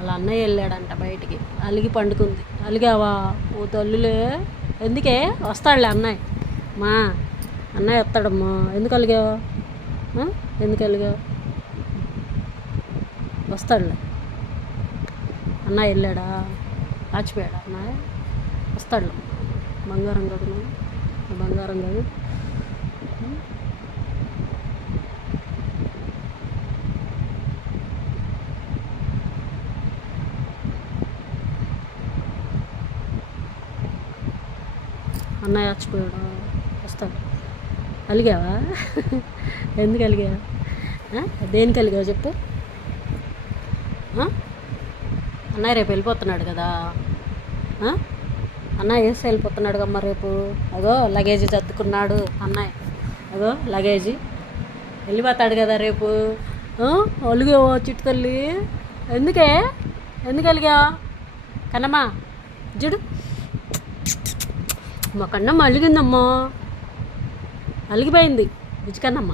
అలా అన్నయ్య వెళ్ళాడంట బయటికి, అలిగి పండుకుంది. అలిగావా? ఓ తల్లులే, ఎందుకే? వస్తాడులే అన్నయ్య. మా అన్నయ్య వస్తాడమ్మా. ఎందుకు అలిగావా? ఎందుకు అలిగావు? వస్తాడులే అన్నయ్య. వెళ్ళాడా? ఆచిపోయాడా అన్నయ్య? వస్తాడులే. బంగారం కాదు నువ్వు, బంగారం కాదు. అన్నయ్య ఆచిపోయాడు, వస్తాడు. అలిగావా? ఎందుకు అలిగావా? దేనికి అలిగావు చెప్పు. అన్నయ్య రేపు వెళ్ళిపోతున్నాడు కదా. అన్నయ్య వేసి వెళ్ళిపోతున్నాడు కమ్మ రేపు. అగో లగేజీ సర్దుకున్నాడు అన్నయ్య. అగో లగేజీ వెళ్ళిపోతాడు కదా రేపు. అలిగావా చిట్టు తల్లి? ఎందుకే? ఎందుకు అలిగావా కన్నమ్మా? చూడు, మా కన్నమ్మ అలిగిందమ్మా, అలిగిపోయింది బుజ్జికన్నమ్మ.